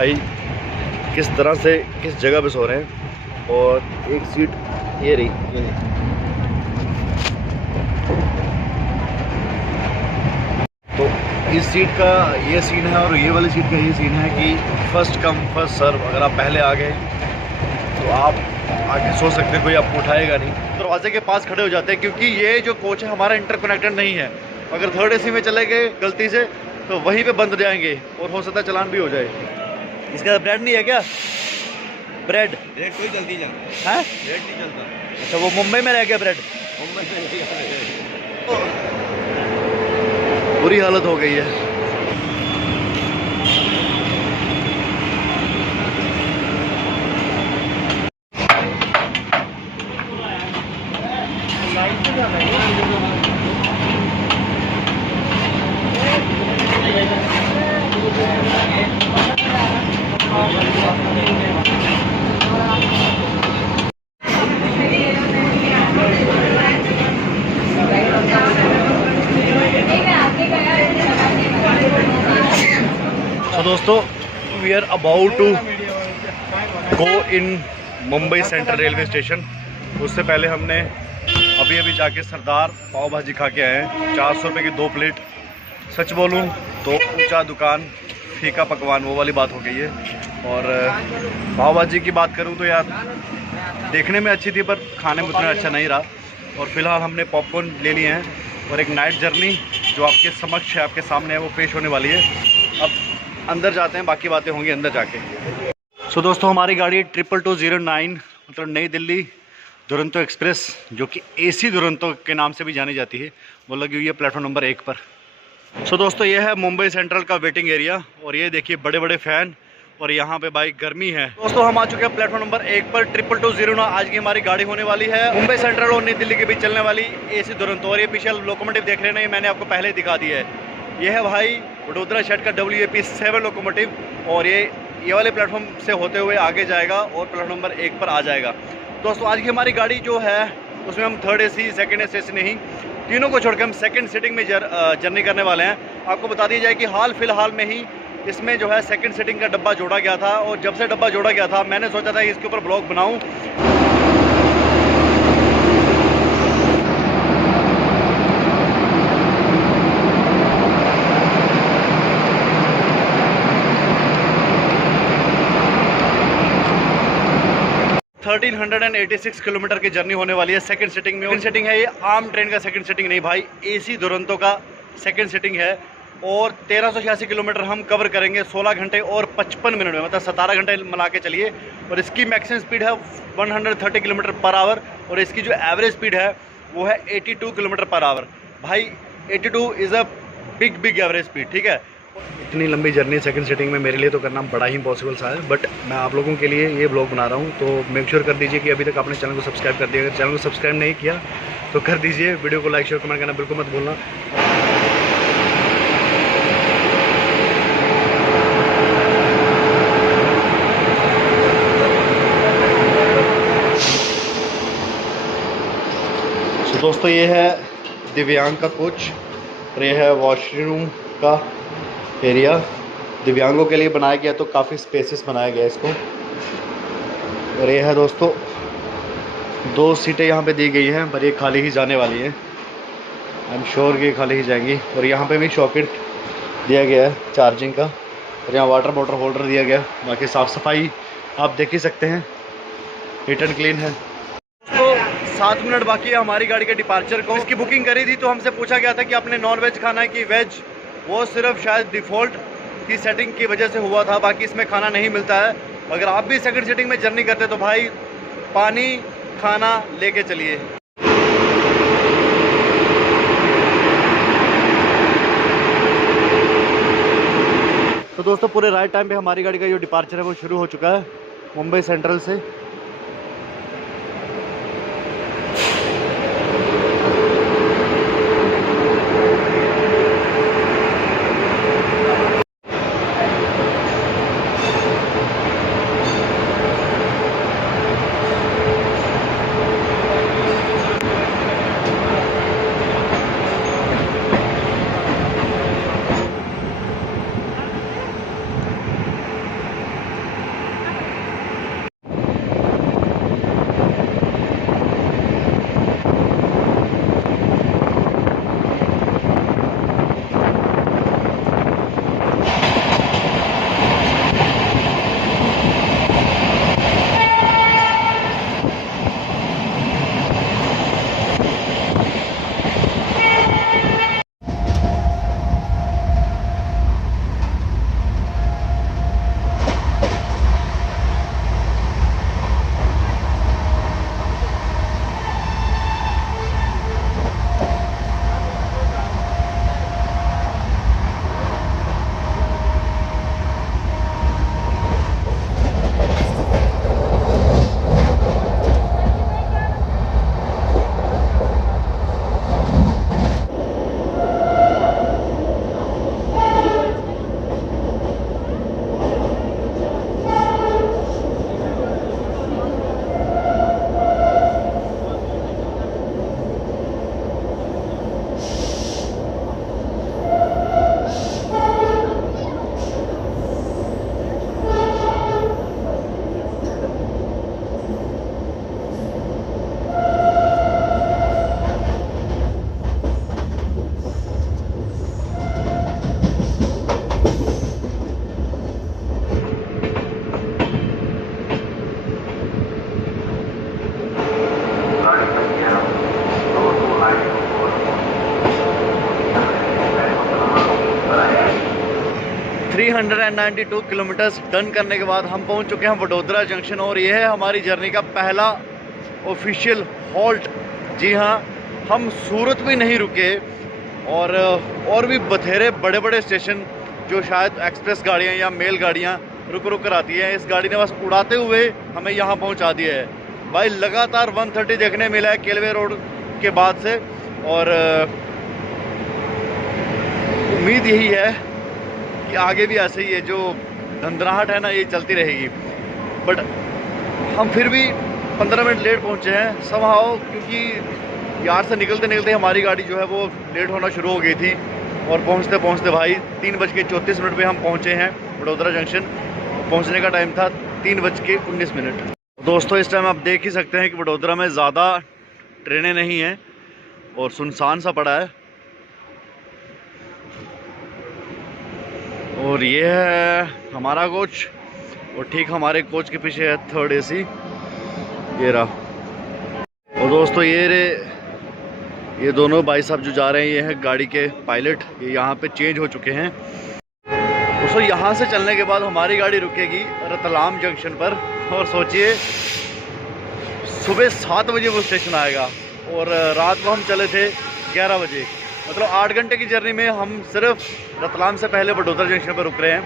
भाई किस तरह से किस जगह पे सो रहे हैं। और एक सीट ये रही, तो इस सीट का ये सीन है और ये वाली सीट का ये सीन है कि फर्स्ट कम फर्स्ट सर्व। अगर आप पहले आ गए तो आप आगे सो सकते हैं, कोई आपको उठाएगा नहीं। दरवाजे के पास खड़े हो जाते हैं क्योंकि ये जो कोच है हमारा इंटरकनेक्टेड नहीं है। अगर थर्ड एसी में चले गए गलती से तो वहीं पे बंद जाएंगे और हो सकता है चालान भी हो जाए। इसका ब्रेड नहीं है क्या? ब्रेड कोई जल्दी चलता है, ब्रेड नहीं चलता। अच्छा वो मुंबई में रह गया ब्रेड। मुंबई में बुरी हालत हो गई है। तो दोस्तों we are about to go in Mumbai central railway station. उससे पहले हमने अभी जाके सरदार पाव भाजी खा के आए हैं। 400 रुपये की 2 प्लेट। सच बोलूं तो ऊंचा दुकान फीका पकवान वो वाली बात हो गई है। और पाव भाजी की बात करूं तो यार देखने में अच्छी थी पर खाने में उतना अच्छा नहीं रहा। और फिलहाल हमने पॉपकॉर्न ले लिए हैं और एक नाइट जर्नी जो आपके समक्ष है, आपके सामने है, वो पेश होने वाली है। अब अंदर जाते हैं, बाकी बातें होंगी अंदर जाके। सो दोस्तों हमारी गाड़ी 2209 मतलब नई दिल्ली दुरंतो एक्सप्रेस, जो कि एसी दुरंतो के नाम से भी जानी जाती है, वो लगी हुई है प्लेटफॉर्म नंबर 1 पर। सो दोस्तों ये है मुंबई सेंट्रल का वेटिंग एरिया और ये देखिए बड़े बड़े फ़ैन और यहाँ पे भाई गर्मी है। दोस्तों हम आ चुके हैं प्लेटफॉर्म नंबर 1 पर। 2209 आज की हमारी गाड़ी होने वाली है। मुंबई सेंट्रल और नई दिल्ली के बीच चलने वाली एसी दुरंतो। और ये पीछे लोकोमोटिव देख रहे हैं, मैंने आपको पहले ही दिखा दिया है। ये है भाई वडोदरा शेड का WAP7 लोकोमोटिव और ये वाले प्लेटफॉर्म से होते हुए आगे जाएगा और प्लेटफॉर्म नंबर 1 पर आ जाएगा। दोस्तों आज की हमारी गाड़ी जो है उसमें हम थर्ड एसी, सेकंड एसी नहीं, तीनों को छोड़कर हम सेकंड सीटिंग में जर्नी करने वाले हैं। आपको बता दिया जाए कि हाल फिलहाल में ही इसमें जो है सेकंड सीटिंग का डब्बा जोड़ा गया था। और जब से डब्बा जोड़ा गया था मैंने सोचा था इसके ऊपर ब्लॉग बनाऊँ। थर्टीन 186 किलोमीटर की जर्नी होने वाली है सेकंड सीटिंग में। सेकंड सीटिंग है ये, आम ट्रेन का सेकंड सीटिंग नहीं भाई, एसी दुरंतो का सेकंड सीटिंग है। और 1386 किलोमीटर हम कवर करेंगे 16 घंटे और 55 मिनट में, मतलब 17 घंटे मिला के चलिए। और इसकी मैक्सिमम स्पीड है 130 किलोमीटर पर आवर और इसकी जो एवरेज स्पीड है वो है 82 किलोमीटर पर आवर। भाई 82 is a big average speed, ठीक है। इतनी लंबी जर्नी सेकंड सीटिंग में मेरे लिए तो करना बड़ा ही इम्पॉसिबल सा है, बट मैं आप लोगों के लिए ये ब्लॉग बना रहा हूँ। तो मेक श्योर कर दीजिए कि अभी तक आपने चैनल को सब्सक्राइब कर दिया। अगर चैनल को सब्सक्राइब नहीं किया तो कर दीजिए। वीडियो को लाइक शेयर कमेंट करना बिल्कुल मत भूलना। तो दोस्तों ये है दिव्यांग का कोच और ये है वॉशरूम का एरिया। दिव्यांगों के लिए बनाया गया, तो काफ़ी स्पेसेस बनाया गया इसको। और ये है दोस्तों 2 सीटें यहाँ पे दी गई हैं, पर ये खाली ही जाने वाली है। आई एम श्योर कि खाली ही जाएंगी। और यहाँ पे भी सॉकेट दिया गया है चार्जिंग का और यहाँ वाटर बॉटल होल्डर दिया गया। बाकी साफ़ सफाई आप देख ही सकते हैं, नीट एंड क्लीन है। तो 7 मिनट बाकी है हमारी गाड़ी के डिपार्चर को। इसकी बुकिंग करी थी तो हमसे पूछा गया था कि आपने नॉन वेज खाना है कि वेज। वो सिर्फ शायद डिफ़ॉल्ट की सेटिंग की वजह से हुआ था, बाकी इसमें खाना नहीं मिलता है। अगर आप भी सेकंड सीटिंग में जर्नी करते तो भाई पानी खाना लेके चलिए। तो दोस्तों पूरे राइट टाइम पे हमारी गाड़ी का जो डिपार्चर है वो शुरू हो चुका है मुंबई सेंट्रल से। 392 किलोमीटर्स डन करने के बाद हम पहुंच चुके हैं वडोदरा जंक्शन और ये है हमारी जर्नी का पहला ऑफिशियल हॉल्ट। जी हाँ, हम सूरत भी नहीं रुके और भी बथेरे बड़े बड़े स्टेशन जो शायद एक्सप्रेस गाड़ियाँ या मेल गाड़ियाँ रुक कर आती हैं, इस गाड़ी ने बस उड़ाते हुए हमें यहाँ पहुँचा दिया है। भाई लगातार 130 देखने मिला है केलवे रोड के बाद से और उम्मीद यही है कि आगे भी ऐसे ही है, जो धंधनाहट है ना ये चलती रहेगी। बट हम फिर भी 15 मिनट लेट पहुँचे हैं समहाउ, क्योंकि यार से निकलते निकलते हमारी गाड़ी जो है वो लेट होना शुरू हो गई थी और पहुँचते पहुँचते भाई 3:34 पे हम पहुँचे हैं वडोदरा जंक्शन। पहुँचने का टाइम था 3:19। दोस्तों इस टाइम आप देख ही सकते हैं कि वडोदरा में ज़्यादा ट्रेनें नहीं हैं और सुनसान सा पड़ा है। और ये है हमारा कोच और ठीक हमारे कोच के पीछे है 3rd AC, ये रहा। और दोस्तों ये दोनों भाई साहब जो जा रहे हैं ये हैं गाड़ी के पायलट, ये यहाँ पे चेंज हो चुके हैं। दोस्तों यहाँ से चलने के बाद हमारी गाड़ी रुकेगी रतलाम जंक्शन पर और सोचिए सुबह 7 बजे वो स्टेशन आएगा और रात को हम चले थे 11 बजे, मतलब 8 घंटे की जर्नी में हम सिर्फ रतलाम से पहले वडोदरा जंक्शन पर रुक रहे हैं।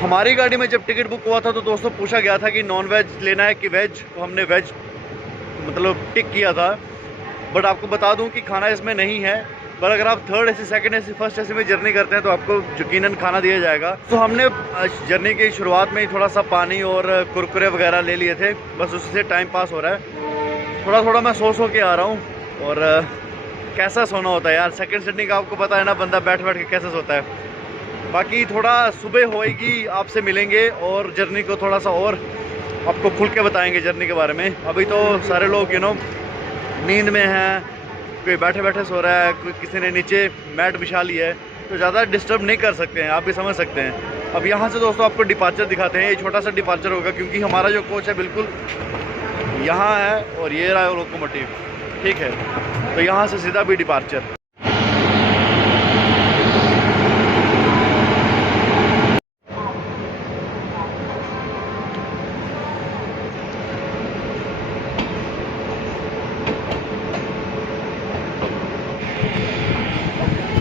हमारी गाड़ी में जब टिकट बुक हुआ था तो दोस्तों पूछा गया था कि नॉन वेज लेना है कि वेज, तो हमने वेज मतलब टिक किया था। बट आपको बता दूं कि खाना इसमें नहीं है, पर अगर आप 3rd AC, 2nd AC, 1st AC में जर्नी करते हैं तो आपको यकीनन खाना दिया जाएगा। तो हमने जर्नी की शुरुआत में ही थोड़ा सा पानी और कुरकुरे वगैरह ले लिए थे, बस उससे टाइम पास हो रहा है। थोड़ा थोड़ा मैं सो के आ रहा हूँ और कैसा सोना होता है यार, सेकंड सिटिंग का आपको पता है ना, बंदा बैठ के कैसे सोता है। बाकी थोड़ा सुबह होएगी आपसे मिलेंगे और जर्नी को थोड़ा सा और आपको खुल के बताएंगे जर्नी के बारे में। अभी तो सारे लोग नींद में हैं, कोई बैठे बैठे सो रहा है, कोई किसी ने नीचे मैट बिछा ली है, तो ज़्यादा डिस्टर्ब नहीं कर सकते हैं, आप भी समझ सकते हैं। अब यहाँ से दोस्तों आपको डिपार्चर दिखाते हैं। ये छोटा सा डिपार्चर होगा क्योंकि हमारा जो कोच है बिल्कुल यहाँ है और ये रहा लोकोमोटिव, ठीक है। तो यहाँ से सीधा भी डिपार्चर।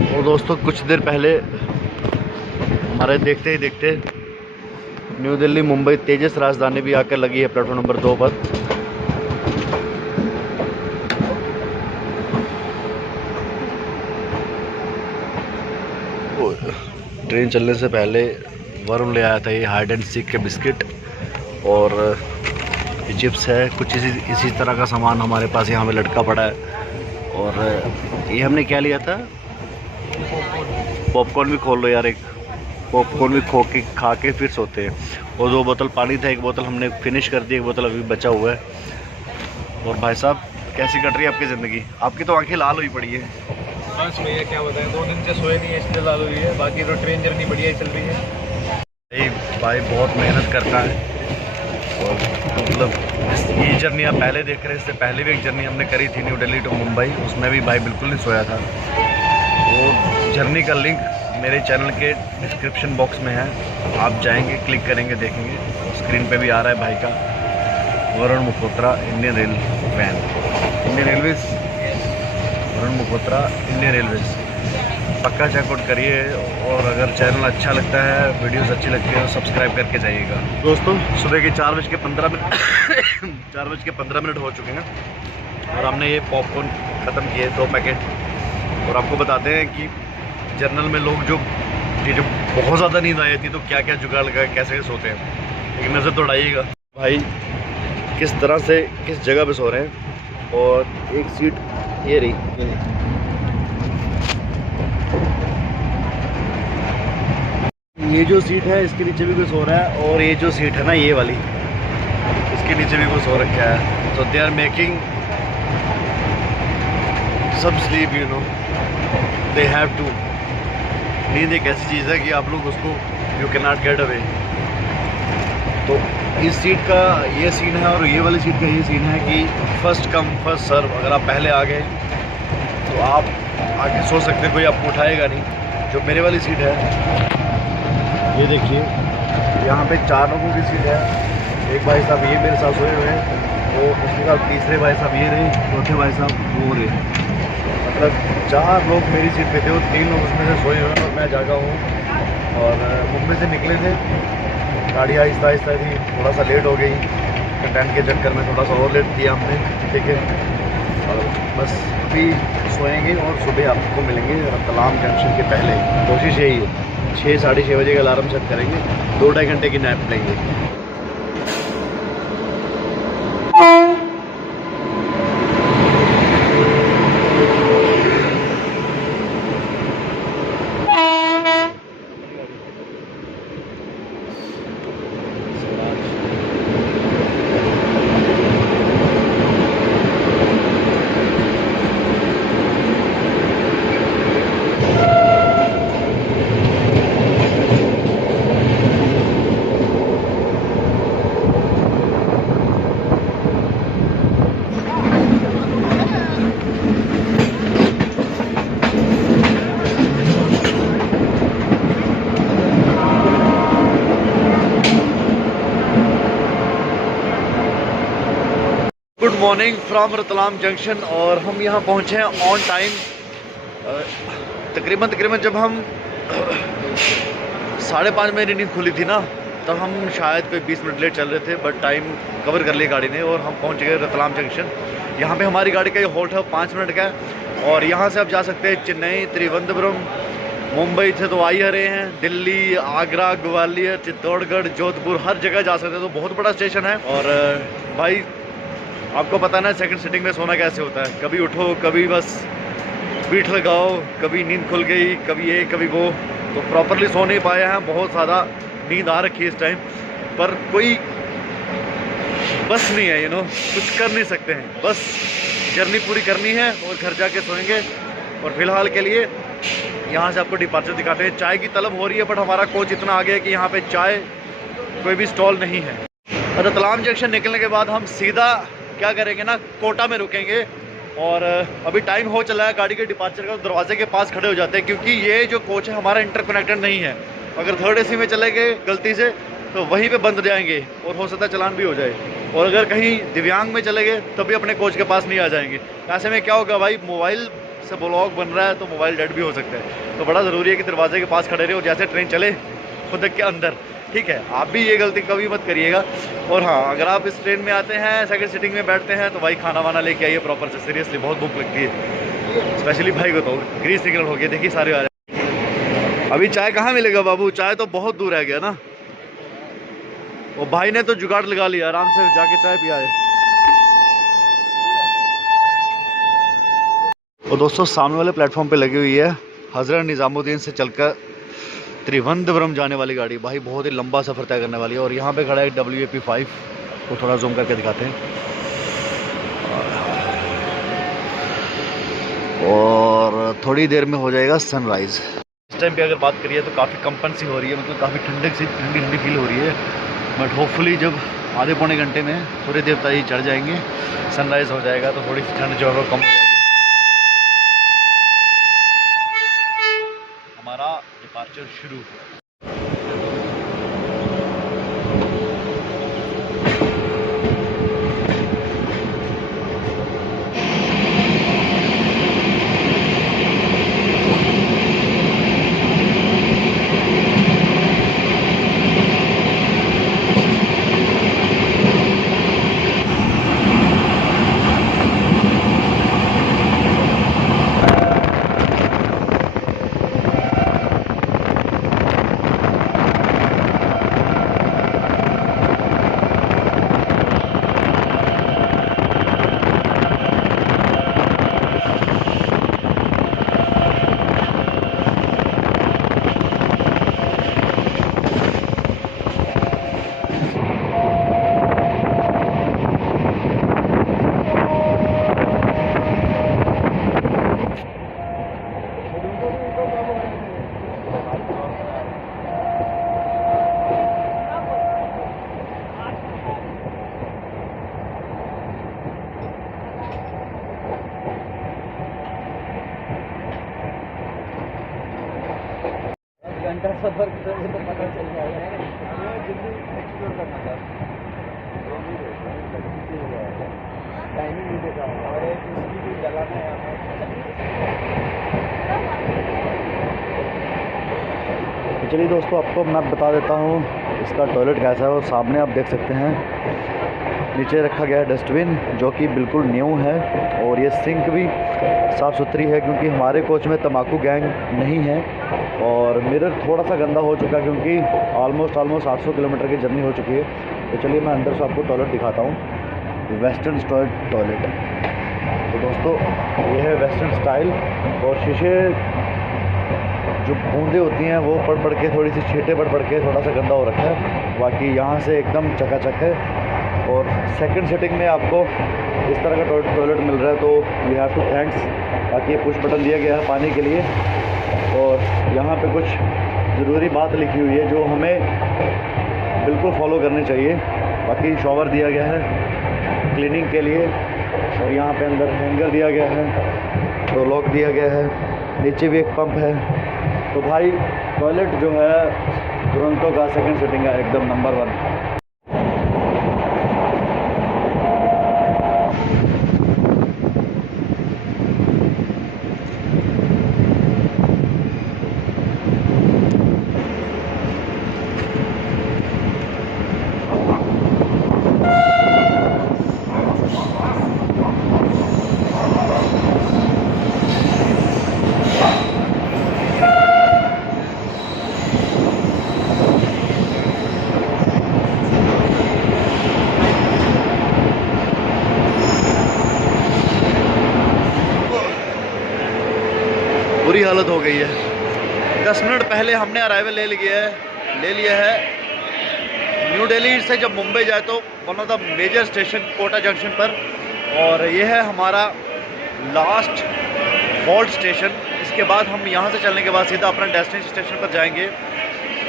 और दोस्तों कुछ देर पहले हमारे देखते ही देखते न्यू दिल्ली मुंबई तेजस राजधानी भी आकर लगी है प्लेटफॉर्म नंबर 2 पर। ट्रेन चलने से पहले वरुण ले आया था ये हाइड एंड सीक के बिस्किट और ये चिप्स है, कुछ इसी तरह का सामान हमारे पास यहाँ पे लटका पड़ा है। और ये हमने क्या लिया था, पॉपकॉर्न भी खोल लो यार, एक पॉपकॉर्न भी खा के फिर सोते हैं। और 2 बोतल पानी था, 1 बोतल हमने फिनिश कर दी, 1 बोतल अभी बचा हुआ है। और भाई साहब कैसी कट रही है आपकी ज़िंदगी? आपकी तो आंखें लाल हुई पड़ी है। बस भैया क्या बताएं, 2 दिन से सोए नहीं है इसलिए लाल हुई है, बाकी तो ट्रेन जर्नी बढ़िया चल रही है। भाई बहुत मेहनत करता है और मतलब ये जर्नी आप पहले देख रहे हैं, इससे पहले भी एक जर्नी हमने करी थी न्यू दिल्ली टू मुंबई, उसमें भी भाई बिल्कुल नहीं सोया था। वो जर्नी का लिंक मेरे चैनल के डिस्क्रिप्शन बॉक्स में है, आप जाएंगे क्लिक करेंगे देखेंगे, स्क्रीन पे भी आ रहा है भाई का, Varun Mukhotra Indian railways, Varun Mukhotra Indian railways. पक्का चेकआउट करिए और अगर चैनल अच्छा लगता है, वीडियोस अच्छी लगती है तो सब्सक्राइब करके जाइएगा। दोस्तों सुबह के 4:15 मिनट हो चुके हैं और हमने ये पॉपकॉर्न ख़त्म किए 2 पैकेट। और आपको बताते हैं कि जर्नल में लोग जो बहुत ज़्यादा नींद आई थी तो क्या क्या जुगाड़ लगा कैसे सोते हैं, एक नज़र तो उड़ाइएगा भाई किस तरह से किस जगह पे सो रहे हैं। और एक सीट ये रही, ये जो सीट है इसके नीचे भी कोई सो रहा है और ये जो सीट है ना ये वाली, इसके नीचे भी कोई सो रखा है। तो दे आर मेकिंग सब sleep, you know, they have to. नींद एक ऐसी चीज़ है कि आप लोग उसको you can not get away. तो इस सीट का ये सीन है और ये वाली सीट का ये सीन है कि फर्स्ट कम फर्स्ट सर्व, अगर आप पहले आ गए तो आप आगे सो सकते, कोई आपको उठाएगा नहीं। जो मेरे वाली सीट है ये देखिए यहाँ पे 4 लोगों की सीट है। एक भाई साहब ये मेरे साथ सोए हुए हैं, वो उसके बाद तीसरे भाई साहब ये रहे, चौथे भाई साहब वो रहे। मतलब 4 लोग मेरी सीट पे थे और 3 लोग उसमें से सोए हुए हैं और मैं जागा हूँ। और मुंबई से निकले थे, गाड़ी आहिस्ता आहिस्ता थी, थोड़ा सा लेट हो गई कंटेंट के चक्कर में, थोड़ा सा और लेट किया हमने, ठीक है। और बस अभी सोएंगे और सुबह आपको मिलेंगे रतलाम जंक्शन के पहले। कोशिश यही है 6 साढ़े 6 बजे का अलार्म सेट करेंगे, 2-2.5 घंटे की नैप लेंगे। Good morning from Ratlam junction. और हम यहाँ पहुँचे हैं ऑन टाइम। तकरीबन जब हम 5:30 मेरी नींद खुली थी ना, तब हम शायद कोई 20 मिनट लेट चल रहे थे, बट टाइम कवर कर लिया गाड़ी ने और हम पहुँच गए रतलाम जंक्शन। यहाँ पे हमारी गाड़ी का ये हॉल्ट है 5 मिनट का है और यहाँ से आप जा सकते हैं चेन्नई, त्रिवेंद्रपुरम, मुंबई से तो आ ही रहे हैं, दिल्ली, आगरा, ग्वालियर, चित्तौड़गढ़, जोधपुर, हर जगह जा सकते हैं। तो बहुत बड़ा स्टेशन है। और भाई आपको पता ना सेकंड सिटिंग में सोना कैसे होता है, कभी उठो, कभी बस पीठ लगाओ, कभी नींद खुल गई, कभी ये कभी वो, तो प्रॉपरली सो नहीं पाए हैं। बहुत ज़्यादा नींद आ रखी है इस टाइम, पर कोई बस नहीं है, कुछ कर नहीं सकते हैं, बस जर्नी पूरी करनी है और घर जाके सोएंगे। और फिलहाल के लिए यहाँ से आपको डिपार्चर दिखाते हैं। चाय की तलब हो रही है, बट हमारा कोच इतना आ गया है कि यहाँ पे चाय कोई भी स्टॉल नहीं है। रतलाम जंक्शन निकलने के बाद हम सीधा क्या करेंगे ना, कोटा में रुकेंगे। और अभी टाइम हो चला है गाड़ी के डिपार्चर का, दरवाजे के पास खड़े हो जाते हैं, क्योंकि ये जो कोच है हमारा इंटरकनेक्टेड नहीं है। अगर 3rd AC में चले गए गलती से तो वहीं पे बंद जाएंगे और हो सकता है चालान भी हो जाए। और अगर कहीं दिव्यांग में चले गए तब भी अपने कोच के पास नहीं आ जाएंगे। ऐसे में क्या होगा भाई, मोबाइल से ब्लॉग बन रहा है तो मोबाइल डेड भी हो सकता है। तो बड़ा ज़रूरी है कि दरवाजे के पास खड़े रहे और जैसे ट्रेन चले खुद के अंदर, ठीक है। आप भी ये गलती कभी मत करिएगा। और हाँ, अगर आप इस ट्रेन में आते हैं, सेकंड सिटिंग में बैठते हैं, तो भाई खाना वाना लेके आइए प्रॉपर से। सीरियसली बहुत भूख लगती है, स्पेशली भाई को। तो ग्रीन सिग्नल हो गया, देखिए सारे आ रहे। अभी चाय कहाँ मिलेगा बाबू, चाय तो बहुत दूर रह गया ना। वो भाई ने तो जुगाड़ लगा लिया, आराम से जाके चाय पिया है। और दोस्तों सामने वाले प्लेटफॉर्म पे लगी हुई है हज़रत निज़ामुद्दीन से चलकर त्रिवेंद्रपुरम जाने वाली गाड़ी। भाई बहुत ही लंबा सफ़र तय करने वाली है। और यहाँ पे खड़ा है WAP5 को, थोड़ा जूम करके दिखाते हैं। और थोड़ी देर में हो जाएगा सनराइज़। इस टाइम पे अगर बात करिए तो काफ़ी कंपन सी हो रही है, मतलब काफ़ी ठंडी फील हो रही है। बट होपफुली जब आधे पौने घंटे में थोड़ी देर तक ही चढ़ जाएंगे, सनराइज़ हो जाएगा, तो थोड़ी सी ठंड जो है वो कम हो जाएगी। हमारा डिपार्चर शुरू। सफर करेंगे तो पता चल जाएगा जल्दी एक्सप्लोर करना था टाइमिंग नहीं देखा और एक इसकी भी जलाना है चलिए दोस्तों, आपको मैं बता देता हूँ इसका टॉयलेट कैसा है। और सामने आप देख सकते हैं नीचे रखा गया है डस्टबिन, जो कि बिल्कुल न्यू है। और ये सिंक भी साफ़ सुथरी है, क्योंकि हमारे कोच में तम्बाकू गैंग नहीं है। और मिरर थोड़ा सा गंदा हो चुका है, क्योंकि ऑलमोस्ट 800 किलोमीटर की जर्नी हो चुकी है। तो चलिए मैं अंदर से आपको टॉयलेट दिखाता हूँ। Western style toilet. तो दोस्तों, ये है वेस्टर्न स्टाइल। और शीशे जो बूंदें होती हैं वो पड़ के, थोड़ी सी छींटे पड़ के थोड़ा सा गंदा हो रखा है। बाकी यहाँ से एकदम चकाचक है। और सेकंड सेटिंग में आपको इस तरह का टॉयलेट मिल रहा है, तो वी हैव टू थैंक्स। बाकी ये पुश बटन दिया गया है पानी के लिए। और यहाँ पे कुछ ज़रूरी बात लिखी हुई है जो हमें बिल्कुल फॉलो करनी चाहिए। बाकी शॉवर दिया गया है क्लीनिंग के लिए। और यहाँ पे अंदर हैंगर दिया गया है, तो लॉक दिया गया है। नीचे भी एक पंप है। तो भाई टॉयलेट जो है दुरंतो का सेकंड सेटिंग है, एकदम नंबर 1। बुरी हालत हो गई है। 10 मिनट पहले हमने अराइवल ले लिया है न्यू दिल्ली से। जब मुंबई जाए तो one of the major station Kota junction पर। और ये है हमारा लास्ट हॉल्ट स्टेशन। इसके बाद हम यहाँ से चलने के बाद सीधा अपना डेस्टिनेशन स्टेशन पर जाएंगे,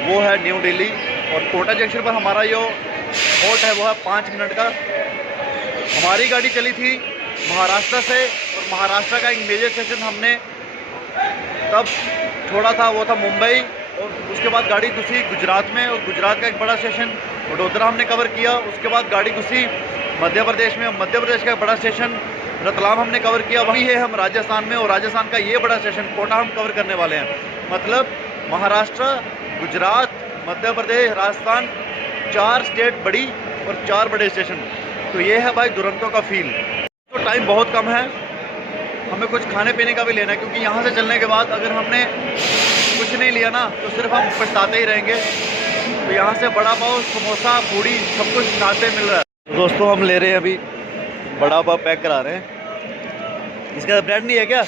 वो है न्यू दिल्ली। और कोटा जंक्शन पर हमारा जो हॉल्ट है वो है 5 मिनट का। हमारी गाड़ी चली थी महाराष्ट्र से, और महाराष्ट्र का एक मेजर स्टेशन हमने तब छोड़ा था, वो था मुंबई। और उसके बाद गाड़ी घुसी गुजरात में, और गुजरात का एक बड़ा स्टेशन वडोदरा हमने कवर किया। उसके बाद गाड़ी घुसी मध्य प्रदेश में, मध्य प्रदेश का एक बड़ा स्टेशन रतलाम हमने कवर किया। वहीं है हम राजस्थान में, और राजस्थान का ये बड़ा स्टेशन कोटा हम कवर करने वाले हैं। मतलब महाराष्ट्र, गुजरात, मध्य प्रदेश, राजस्थान, 4 स्टेट बड़ी और 4 बड़े स्टेशन। तो ये है भाई दुरंतो का फील। तो टाइम बहुत कम है, हमें कुछ खाने पीने का भी लेना है, क्योंकि यहाँ से चलने के बाद अगर हमने कुछ नहीं लिया ना तो सिर्फ हम पछताते ही रहेंगे। तो यहाँ से बड़ा पाव, समोसा, पूड़ी सब कुछ खाते मिल रहा है। तो दोस्तों, हम ले रहे हैं अभी बड़ा पाव, पैक करा रहे हैं। इसका ब्रेड नहीं है क्या?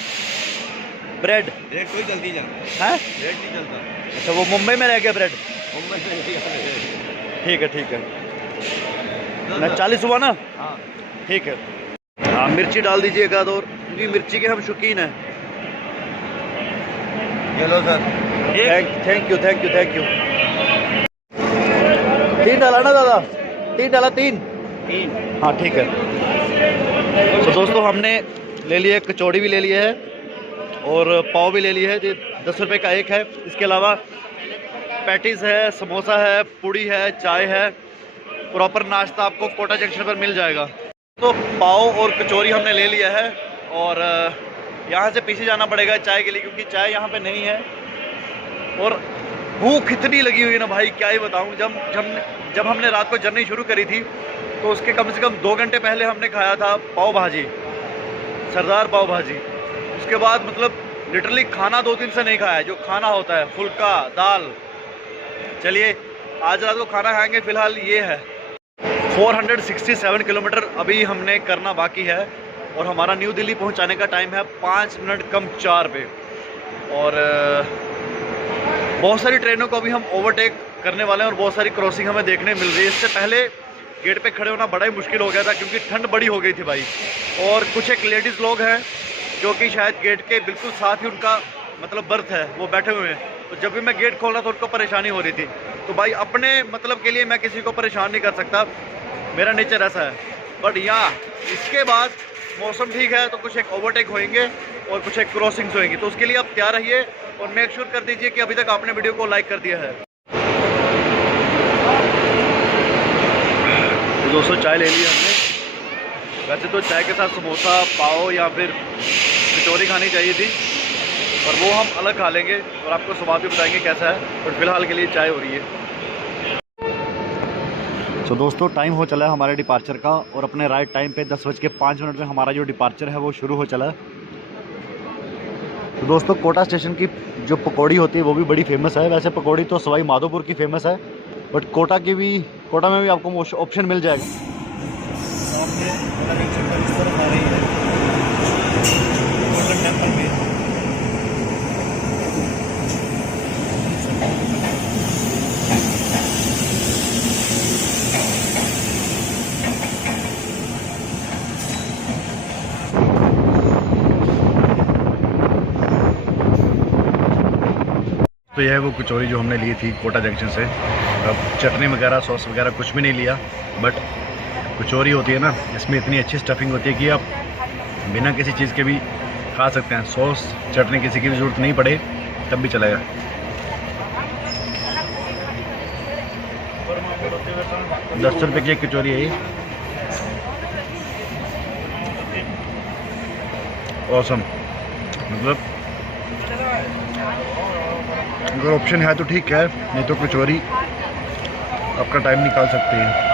ब्रेड कोई जल्दी जाता है, ब्रेड नहीं चलता। अच्छा, वो मुंबई में रह गया ब्रेड। मुंबई में ठीक है ना, 40 हुआ ना? हाँ ठीक है। हाँ, मिर्ची डाल दीजिएगा तो, क्योंकि मिर्ची के हम शौकीन हैं। चलो सर, थैंक यू। 3 डाला ना दादा? 3 डाला? 3। हाँ ठीक है। तो दोस्तों, हमने ले लिया, कचौड़ी भी ले लिया है और पाव भी ले लिया है, जो 10 रुपये का एक है। इसके अलावा पैटीज़ है, समोसा है, पूड़ी है, चाय है। प्रॉपर नाश्ता आपको कोटा जंक्शन पर मिल जाएगा। तो पाव और कचौरी हमने ले लिया है, और यहाँ से पीछे जाना पड़ेगा चाय के लिए, क्योंकि चाय यहाँ पे नहीं है। और भूख इतनी लगी हुई है ना भाई, क्या ही बताऊँ। जब हमने रात को जर्नी शुरू करी थी तो उसके कम से कम 2 घंटे पहले हमने खाया था पाव भाजी, सरदार पाव भाजी। उसके बाद मतलब लिटरली खाना 2 दिन से नहीं खाया है, जो खाना होता है फुल्का दाल। चलिए आज रात को खाना खाएंगे। फ़िलहाल ये है 467 किलोमीटर अभी हमने करना बाकी है, और हमारा न्यू दिल्ली पहुंचाने का टाइम है 5 मिनट कम 4 पे। और बहुत सारी ट्रेनों को अभी हम ओवरटेक करने वाले हैं, और बहुत सारी क्रॉसिंग हमें देखने मिल रही है। इससे पहले गेट पे खड़े होना बड़ा ही मुश्किल हो गया था, क्योंकि ठंड बड़ी हो गई थी भाई। और कुछ एक लेडीज़ लोग हैं जो कि शायद गेट के बिल्कुल साथ ही उनका मतलब बर्थ है, वो बैठे हुए हैं। तो जब भी मैं गेट खोल रहा था उनको परेशानी हो रही थी। तो भाई अपने मतलब के लिए मैं किसी को परेशान नहीं कर सकता, मेरा नेचर ऐसा है। बट यहाँ इसके बाद मौसम ठीक है तो कुछ एक ओवरटेक होएंगे और कुछ एक क्रॉसिंग्स होएंगी, तो उसके लिए आप तैयार रहिए। और मेक श्योर कर दीजिए कि अभी तक आपने वीडियो को लाइक कर दिया है। तो दोस्तों चाय ले ली हमने। वैसे तो चाय के साथ समोसा, पाव या फिर कचौरी खानी चाहिए थी, पर वो हम अलग खा लेंगे और आपको स्वाद भी बताएंगे कैसा है। और फिलहाल के लिए चाय हो रही है। तो दोस्तों टाइम हो चला है हमारे डिपार्चर का, और अपने राइट टाइम पे 10:05 में हमारा जो डिपार्चर है वो शुरू हो चला है। तो दोस्तों कोटा स्टेशन की जो पकौड़ी होती है वो भी बड़ी फेमस है। वैसे पकौड़ी तो सवाई माधोपुर की फेमस है, बट कोटा में भी आपको ऑप्शन मिल जाएगा। तो यह है वो कचौरी जो हमने ली थी कोटा जंक्शन से। अब चटनी वगैरह सॉस वगैरह कुछ भी नहीं लिया, बट कचौरी होती है ना, इसमें इतनी अच्छी स्टफिंग होती है कि आप बिना किसी चीज़ के भी खा सकते हैं। सॉस चटनी किसी की भी ज़रूरत नहीं पड़े तब भी चलेगा। ₹10 की एक कचौरी है ये। ऑसम, मतलब अगर ऑप्शन है तो ठीक है, नहीं तो कचौरी आपका टाइम निकाल सकती है।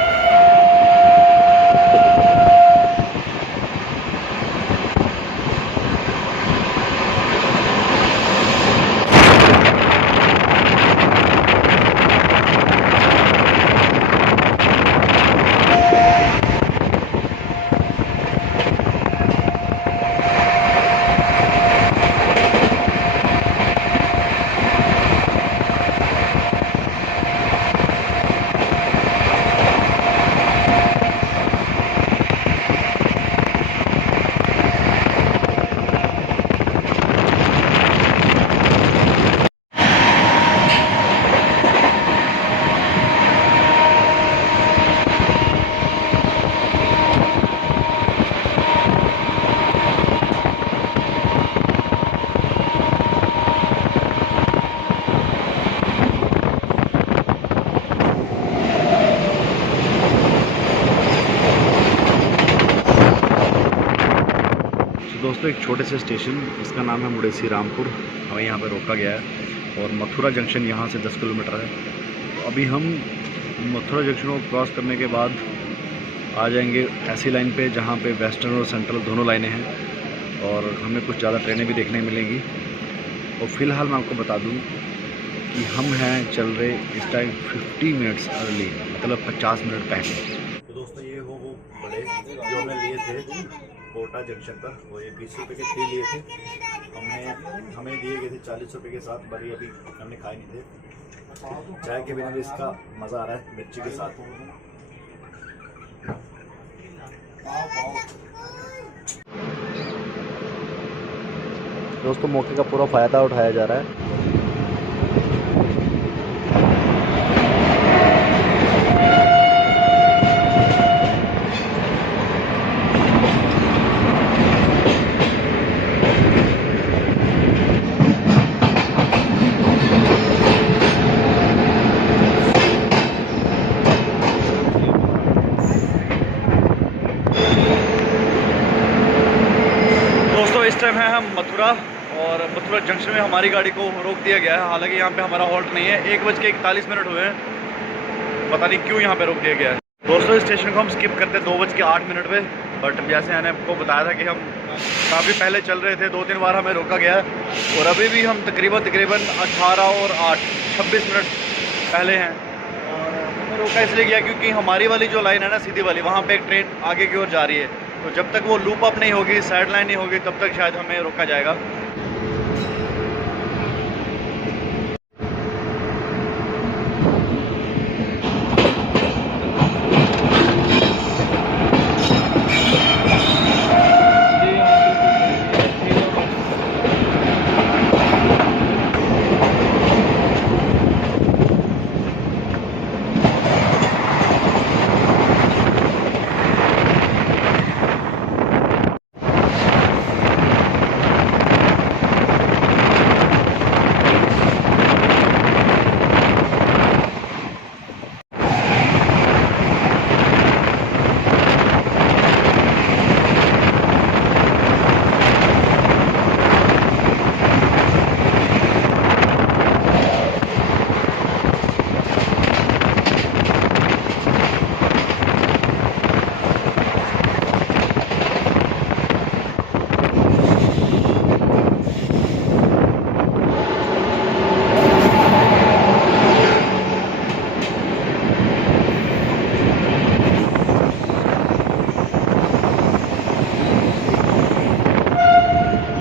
दोस्तों एक छोटे से स्टेशन, इसका नाम है मुड़ेसी रामपुर, हमें यहाँ पर रोका गया है। और मथुरा जंक्शन यहाँ से 10 किलोमीटर है। तो अभी हम मथुरा जंक्शन को क्रॉस करने के बाद आ जाएंगे ऐसी लाइन पे जहाँ पे वेस्टर्न और सेंट्रल दोनों लाइनें हैं, और हमें कुछ ज़्यादा ट्रेनें भी देखने मिलेंगी। और फिलहाल मैं आपको बता दूँ कि हम हैं चल रहे इस टाइम 50 मिनट्स अर्ली, मतलब 50 मिनट पहले। तो दोस्तों ये वो बड़े जो हमने लिए थे कोटा जंक्शन पर, वो ये 20 रुपये के 3 लिए थे। हमें दिए गए थे 40 रुपये के साथ, बड़ी अभी हमने खाए नहीं थे। चाय के बिना भी इसका मज़ा आ रहा है मिर्ची के साथ। दोस्तों मौके का पूरा फ़ायदा उठाया जा रहा है। इस टाइम है हम मथुरा, और मथुरा जंक्शन में हमारी गाड़ी को रोक दिया गया है। हालांकि यहाँ पे हमारा हॉल्ट नहीं है। 1:41 हुए हैं, पता नहीं क्यों यहाँ पे रोक दिया गया है। दोस्तों इस स्टेशन को हम स्किप करते 2:08 पे, बट जैसे मैंने आपको बताया था कि हम काफ़ी पहले चल रहे थे, 2-3 बार हमें रोका गया है। और अभी भी हम तकरीबन 18 और 8 26 मिनट पहले हैं। और हमें रोका इसलिए गया क्योंकि हमारी वाली जो लाइन है ना, सीधी वाली, वहाँ पर एक ट्रेन आगे की ओर जा रही है। तो जब तक वो लूप अप नहीं होगी, साइड लाइन नहीं होगी, तब तक शायद हमें रोका जाएगा।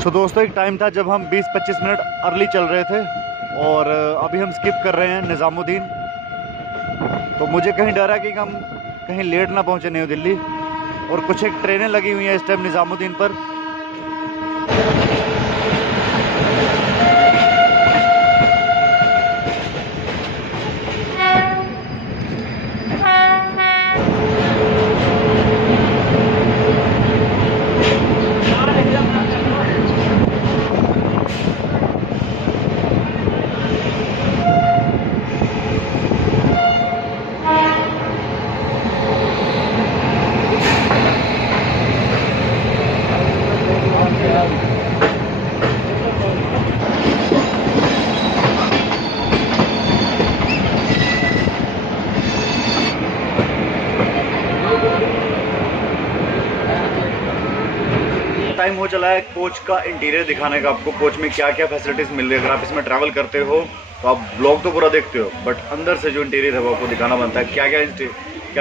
तो दोस्तों एक टाइम था जब हम 20-25 मिनट अर्ली चल रहे थे और अभी हम स्किप कर रहे हैं निज़ामुद्दीन। तो मुझे कहीं डर है कि हम कहीं लेट ना पहुंचे न्यू दिल्ली, और कुछ एक ट्रेनें लगी हुई हैं इस टाइम निज़ामुद्दीन पर। टाइम हो चला है कोच का इंटीरियर दिखाने का, आपको कोच में क्या क्या फैसिलिटीज़ मिल रही है। अगर आप इसमें ट्रैवल करते हो तो आप ब्लॉग तो पूरा देखते हो, बट अंदर से जो इंटीरियर है वो आपको दिखाना बनता है, क्या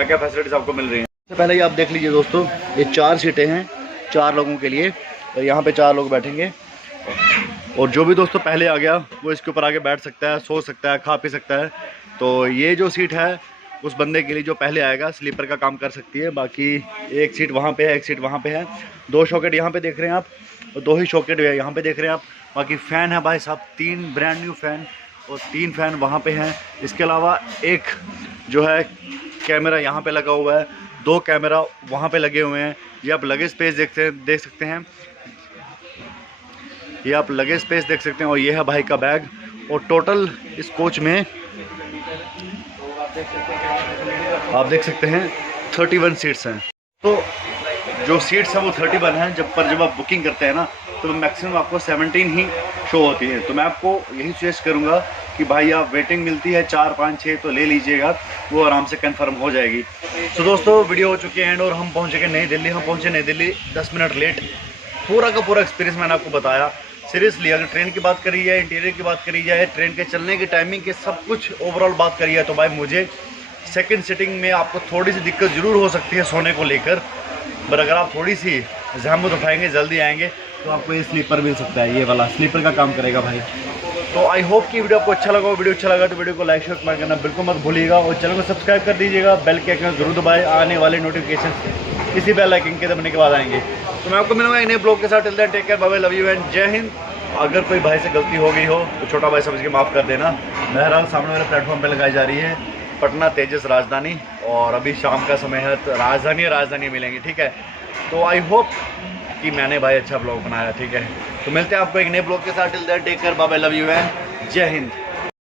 क्या फैसिलिटीज़ आपको मिल रही हैं। सबसे पहले ये आप देख लीजिए दोस्तों, ये 4 सीटें हैं 4 लोगों के लिए, और यहाँ पे 4 लोग बैठेंगे। और जो भी दोस्तों पहले आ गया वो इसके ऊपर आके बैठ सकता है, सो सकता है, खा पी सकता है। तो ये जो सीट है उस बंदे के लिए जो पहले आएगा, स्लीपर का काम कर सकती है। बाकी एक सीट वहाँ पे है, एक सीट वहाँ पे है। 2 शॉकेट यहाँ पे देख रहे हैं आप, और 2 ही शॉकेट यहाँ पे देख रहे हैं आप। बाकी फ़ैन है भाई साहब, 3 ब्रांड न्यू फ़ैन और 3 फ़ैन वहाँ पे हैं। इसके अलावा एक जो है कैमरा यहाँ पे लगा हुआ है, 2 कैमरा वहाँ पे लगे हुए हैं। ये आप लगेज स्पेस देख सकते हैं, ये आप लगेज स्पेस देख सकते हैं। और ये है भाई का बैग। और टोटल इस कोच में आप देख सकते हैं 31 सीट्स हैं। तो जो सीट्स हैं वो 31 हैं, जब आप बुकिंग करते हैं ना तो मैक्सिमम आपको 17 ही शो होती है। तो मैं आपको यही सजेस्ट करूंगा कि भाई आप वेटिंग मिलती है 4, 5, 6 तो ले लीजिएगा, वो आराम से कंफर्म हो जाएगी। तो दोस्तों वीडियो हो चुकी है एंड, और हम पहुँचे गए नई दिल्ली। हम पहुँचे नई दिल्ली 10 मिनट लेट। पूरा का पूरा एक्सपीरियंस मैंने आपको बताया। सीरियसली अगर ट्रेन की बात करी जाए, इंटीरियर की बात करी जाए, ट्रेन के चलने की टाइमिंग के सब कुछ ओवरऑल बात करी जाए, तो भाई मुझे सेकंड सिटिंग में आपको थोड़ी सी दिक्कत ज़रूर हो सकती है सोने को लेकर, पर अगर आप थोड़ी सी जहमत उठाएंगे, जल्दी आएंगे, तो आपको ये स्लीपर मिल सकता है। ये वाला स्लीपर का काम करेगा भाई। तो आई होप कि वीडियो आपको अच्छा लगा हो। वीडियो अच्छा लगा तो वीडियो को लाइक शेयर कमेंट करना बिल्कुल मत भूलिएगा, और चैनल को सब्सक्राइब कर दीजिएगा। बेल के आइकन जरूर दबाएं, आने वाले नोटिफिकेशन इसी बेल आइकन के दबाने के बाद आएंगे। तो मैं आपको मिलूंगा नए ब्लॉग के साथ। Till then take care, bye bye, love you and Jai Hind. अगर कोई भाई से गलती हो गई हो तो छोटा भाई समझ के माफ़ कर देना। बहरहाल सामने वाले प्लेटफॉर्म पे लगाई जा रही है पटना तेजस राजधानी, और अभी शाम का समय है, तो राजधानी मिलेंगी, ठीक है। तो आई होप कि मैंने भाई अच्छा ब्लॉग बनाया, ठीक है। तो मिलते हैं आपको एक नए ब्लॉग के साथ। Till then take care, bye bye, love you and Jai Hind.